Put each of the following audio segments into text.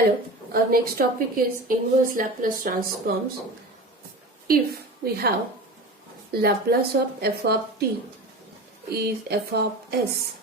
Hello, our next topic is inverse Laplace transforms. If we have Laplace of f of t is f of s,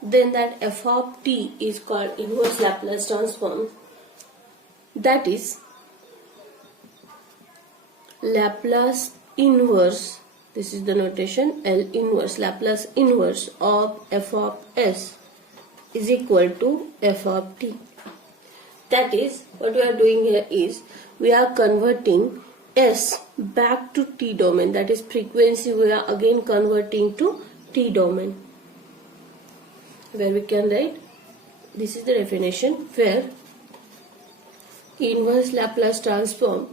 then that f of t is called inverse Laplace transform. That is Laplace inverse, this is the notation, L inverse, Laplace inverse of f of s is equal to f of t. That is, what we are doing here is, we are converting s back to t domain, that is frequency we are again converting to t domain, where we can write, this is the definition, where inverse Laplace transform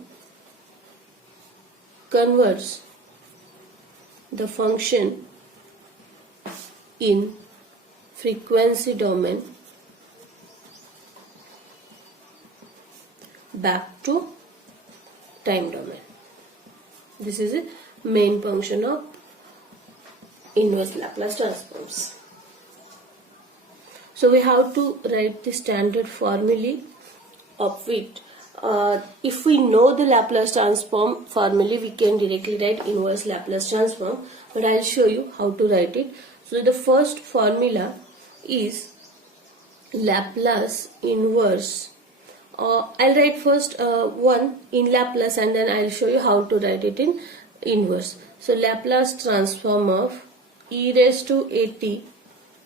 converts the function in frequency domain back to time domain. This is a main function of inverse Laplace transforms. So we have to write the standard formulae of it. If we know the Laplace transform formulae, we can directly write inverse Laplace transform, but I will show you how to write it. So the first formula is Laplace inverse. I'll write first one in Laplace and then I'll show you how to write it in inverse. So Laplace transform of e raised to at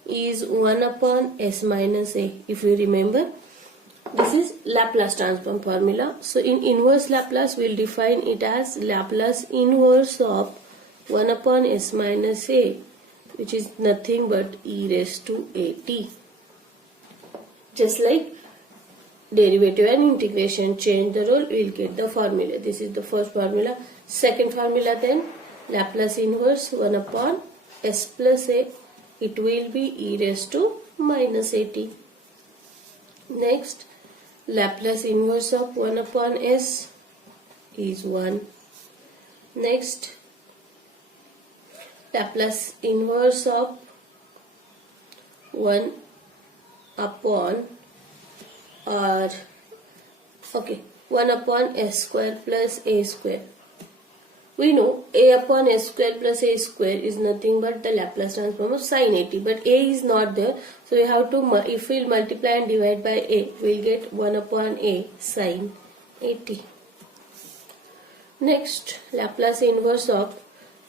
is 1 upon s minus a. If you remember, this is Laplace transform formula. So in inverse Laplace, we'll define it as Laplace inverse of 1 upon s minus a, which is nothing but e raised to at. Just like derivative and integration, change the role, we will get the formula. This is the first formula. Second formula then, Laplace inverse 1 upon s plus a, it will be e raised to minus at. Next, Laplace inverse of 1 upon s is 1. Next, Laplace inverse of 1 upon 1 upon s square plus a square. We know a upon s square plus a square is nothing but the Laplace transform of sin at, but a is not there, so we have to, if we multiply and divide by a, we will get 1 upon a sin at. Next, Laplace inverse of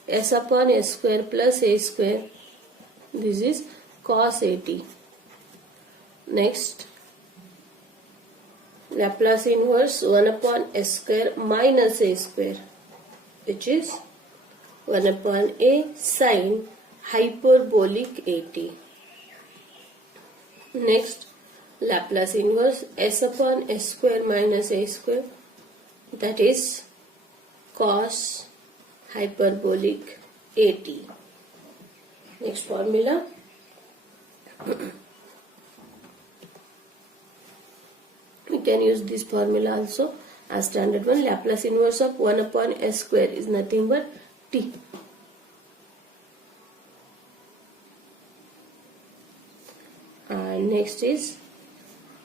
s upon s square plus a square, this is cos at. Next, Laplace inverse 1 upon s square minus a square, which is 1 upon a sin hyperbolic at. Next, Laplace inverse s upon s square minus a square, that is cos hyperbolic at. Next formula, we can use this formula also as standard one. Laplace inverse of 1 upon s square is nothing but t. And next is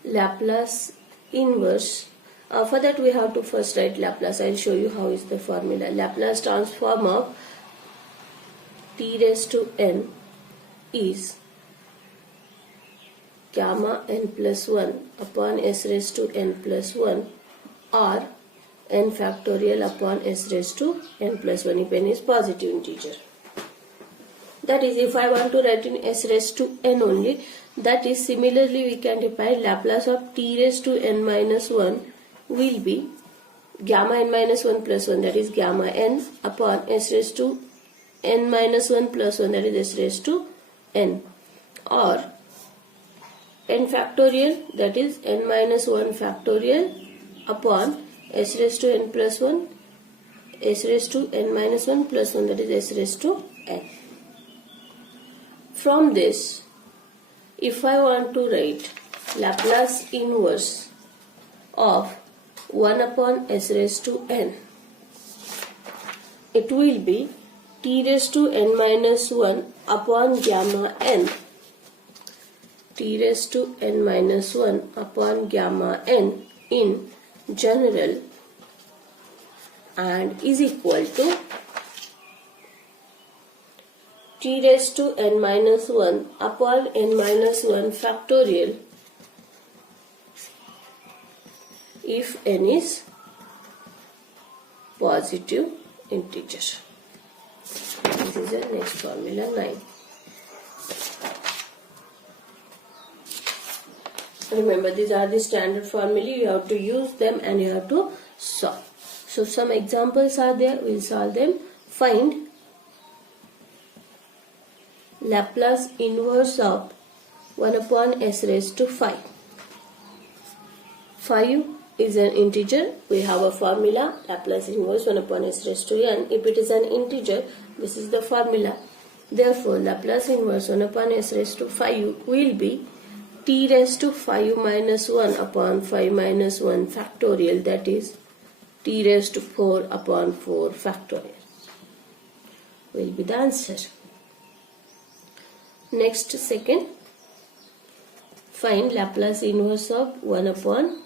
Laplace inverse. For that we have to first write Laplace. I will show you how is the formula. Laplace transform of t raised to n is gamma n plus 1 upon s raised to n plus 1 or n factorial upon s raised to n plus 1 if n is positive integer. That is, if I want to write in s raised to n only, that is, similarly we can define Laplace of t raised to n minus 1 will be gamma n minus 1 plus 1, that is gamma n upon s raised to n minus 1 plus 1, that is s raised to n, or n factorial, that is n minus 1 factorial upon s raised to n plus 1, s raised to n minus 1 plus 1, that is s raised to n. From this, if I want to write Laplace inverse of 1 upon s raised to n, it will be t raised to n minus 1 upon gamma n t raised to n minus 1 upon gamma n in general and is equal to t raised to n minus 1 upon n minus 1 factorial if n is positive integer. This is the next formula 9. Remember, these are the standard formulae. You have to use them and you have to solve. So some examples are there. We'll solve them. Find Laplace inverse of 1 upon s raised to 5. 5 is an integer. We have a formula, Laplace inverse 1 upon s raised to n. If it is an integer, this is the formula. Therefore, Laplace inverse 1 upon s raised to 5 will be t raised to 5 minus 1 upon 5 minus 1 factorial, that is t raised to 4 upon 4 factorial will be the answer. Next, second, find Laplace inverse of 1 upon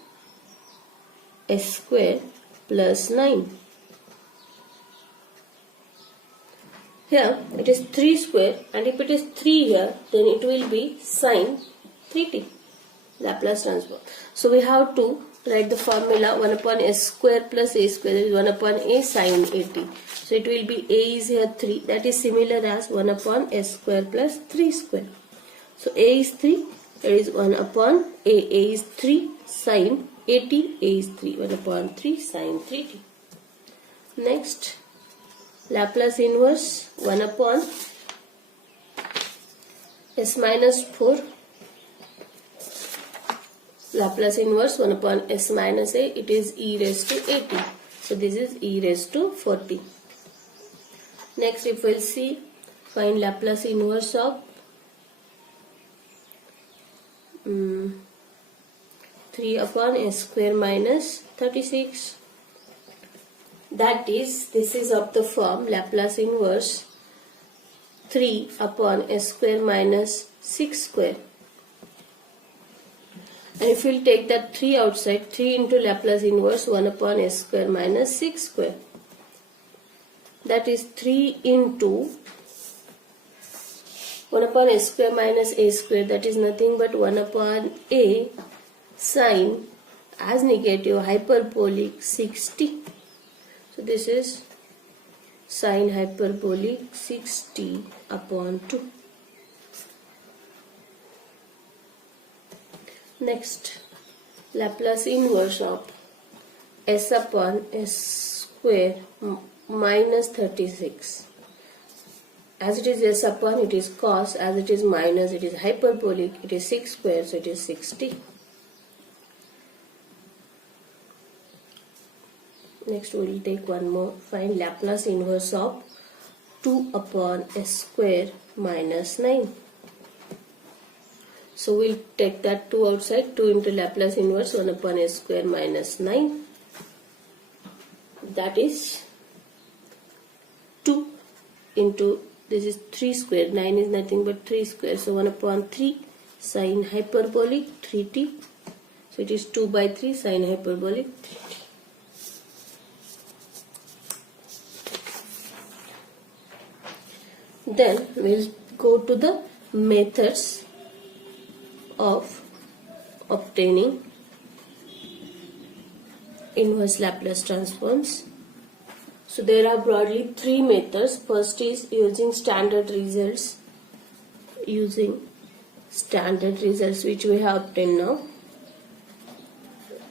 s square plus 9. Here it is 3 square, and if it is 3 here, then it will be sine 3t, Laplace transform. So we have to write the formula 1 upon s square plus a square, that is 1 upon a sine 80. So it will be a is here 3, that is similar as 1 upon s square plus 3 square. So a is 3, that is 1 upon a is 3 sine 80, a is 3, 1 upon 3 sine 3t. Next, Laplace inverse 1 upon s minus 4. Laplace inverse 1 upon s minus a, it is e raised to 80. So this is e raised to 40. Next, if we'll see, find Laplace inverse of 3 upon s square minus 36. That is, this is of the form Laplace inverse 3 upon s square minus 6 square. And if we will take that 3 outside, 3 into Laplace inverse 1 upon s square minus 6 square. That is 3 into 1 upon s square minus a square, that is nothing but 1 upon a sine as negative hyperbolic 6t. So this is sine hyperbolic 6t upon 2. Next, Laplace inverse of s upon s square minus 36. As it is s upon, it is cos. As it is minus, it is hyperbolic. It is 6 square, so it is 60. Next, we will take one more. Find Laplace inverse of 2 upon s square minus 9. So we'll take that 2 outside, 2 into Laplace inverse 1 upon s square minus 9. That is 2 into, this is 3 square, 9 is nothing but 3 square. So 1 upon 3 sine hyperbolic 3t. So it is 2 by 3 sine hyperbolic 3t. Then we'll go to the methods of obtaining inverse Laplace transforms. So there are broadly 3 methods. First is using standard results, which we have obtained now.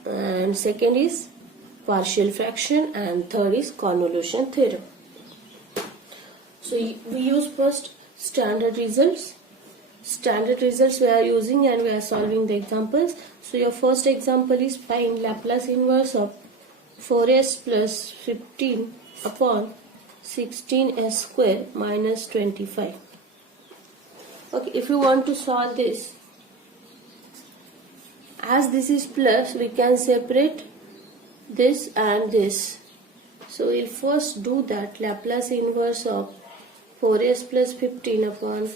And second is partial fraction, and third is convolution theorem. So we use first standard results. Standard results we are using and we are solving the examples. So your first example is find Laplace inverse of 4s plus 15 upon 16s square minus 25. Okay, if you want to solve this, as this is plus, we can separate this and this. So we'll first do that. Laplace inverse of 4s plus 15 upon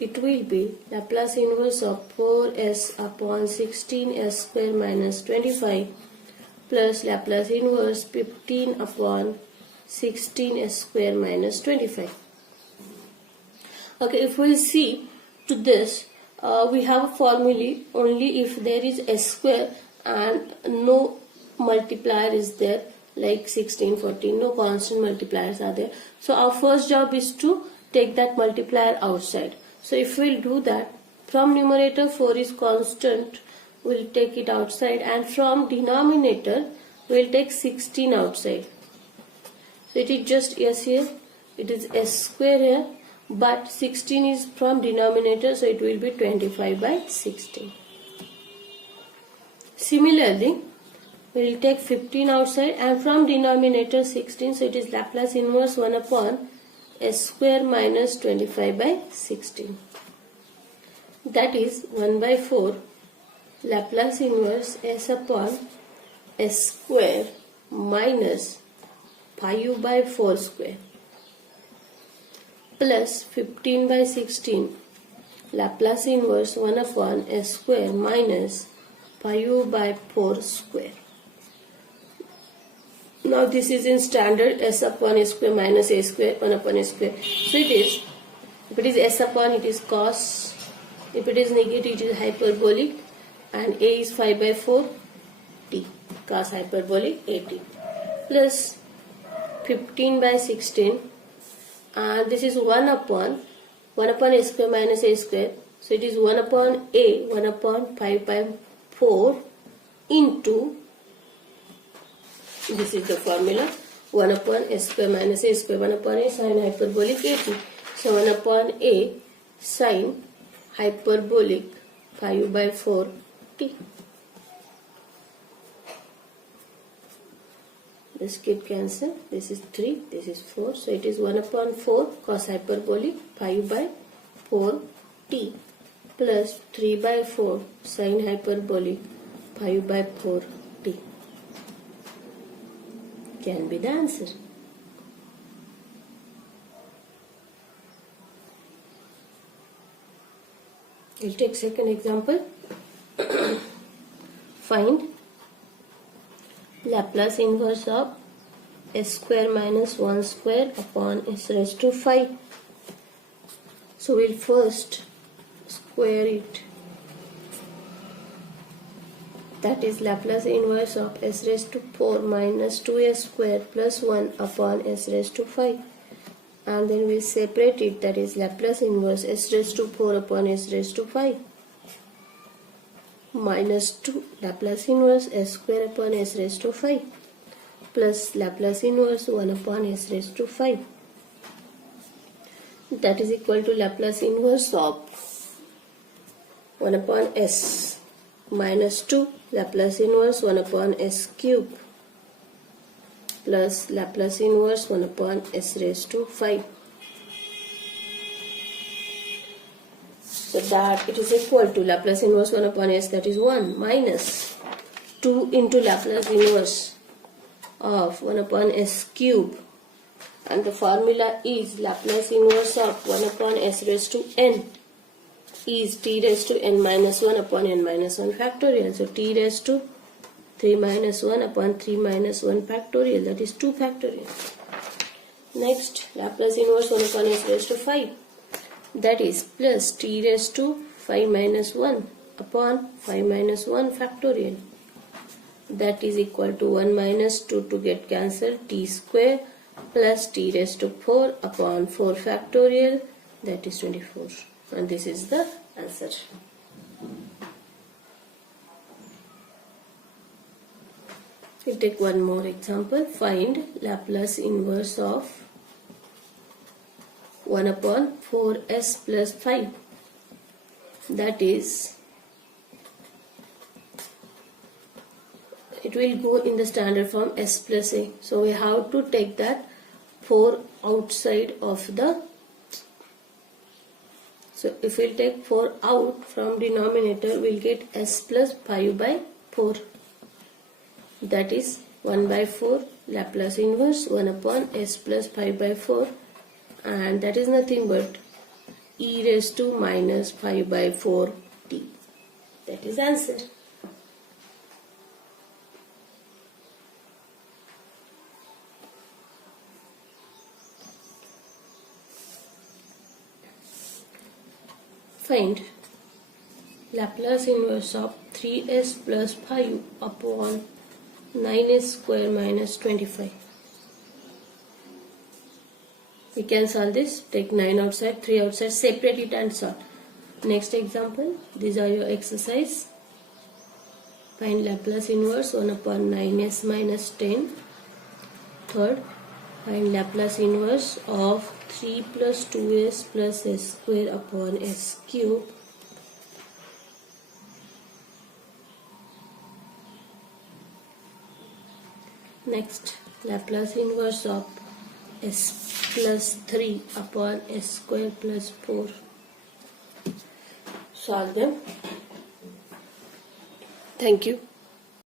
it will be Laplace inverse of 4s upon 16s square minus 25 plus Laplace inverse 15 upon 16s square minus 25. Okay, if we see to this, we have a formula only if there is s square and no multiplier is there, like 16, 14, no constant multipliers are there. So our first job is to take that multiplier outside. So if we'll do that, from numerator 4 is constant, we'll take it outside, and from denominator we'll take 16 outside. So it is just s here, it is s square here, but 16 is from denominator, so it will be 25 by 16. Similarly, we will take 15 outside, and from denominator 16, so it is Laplace inverse 1 upon s square minus 25 by 16. That is 1 by 4 Laplace inverse s upon s square minus 5 by 4 square plus 15 by 16 Laplace inverse 1 upon s square minus 5 by 4 square. Now this is in standard s upon s square minus a square 1 upon s square. So it is, if it is s upon, it is cos, if it is negative, it is hyperbolic, and a is 5 by 4 t, cos hyperbolic at, plus 15 by 16, and this is 1 upon s square minus a square, so it is 1 upon a 1 upon 5 by 4 into, this is the formula, 1 upon s square minus a square, 1 upon a sin hyperbolic at, so 1 upon a sin hyperbolic 5 by 4 t. This get cancel, this is 3, this is 4, so it is 1 upon 4 cos hyperbolic 5 by 4 t plus 3 by 4 sin hyperbolic 5 by 4 t can be the answer. We'll take second example. Find Laplace inverse of s square minus 1 square upon s raised to 5. So we'll first square it. That is Laplace inverse of s raised to 4 minus 2s square plus 1 upon s raised to 5. And then we separate it, that is Laplace inverse s raised to 4 upon s raised to 5 minus 2 Laplace inverse s square upon s raised to 5 plus Laplace inverse 1 upon s raised to 5. That is equal to Laplace inverse of 1 upon s minus 2 Laplace inverse 1 upon s cube plus Laplace inverse 1 upon s raised to 5. So that it is equal to Laplace inverse 1 upon s, that is 1, minus 2 into Laplace inverse of 1 upon s cube, and the formula is Laplace inverse of 1 upon s raised to n is t raised to n minus 1 upon n minus 1 factorial. So t raised to 3 minus 1 upon 3 minus 1 factorial, that is 2 factorial. Next, Laplace inverse 1 upon s raised to 5, that is plus t raised to 5 minus 1 upon 5 minus 1 factorial, that is equal to 1 minus 2 to get cancelled, t square plus t raised to 4 upon 4 factorial, that is 24, and this is the answer. We take one more example. Find Laplace inverse of 1 upon 4s plus 5. That is, it will go in the standard form s plus a. So we have to take that 4 outside of the. So if we take 4 out from denominator, we'll get s plus 5 by 4. That is 1 by 4 Laplace inverse 1 upon s plus 5 by 4, and that is nothing but e raised to minus 5 by 4t. That is answer. Find Laplace inverse of 3s plus 5 upon 9s square minus 25. We can solve this. Take 9 outside, 3 outside, separate it and solve. Next example. These are your exercise. Find Laplace inverse 1 upon 9s minus 10. Third, find Laplace inverse of 3 plus 2s plus s square upon s cube. Next, Laplace inverse of s plus 3 upon s square plus 4. Solve them. Thank you.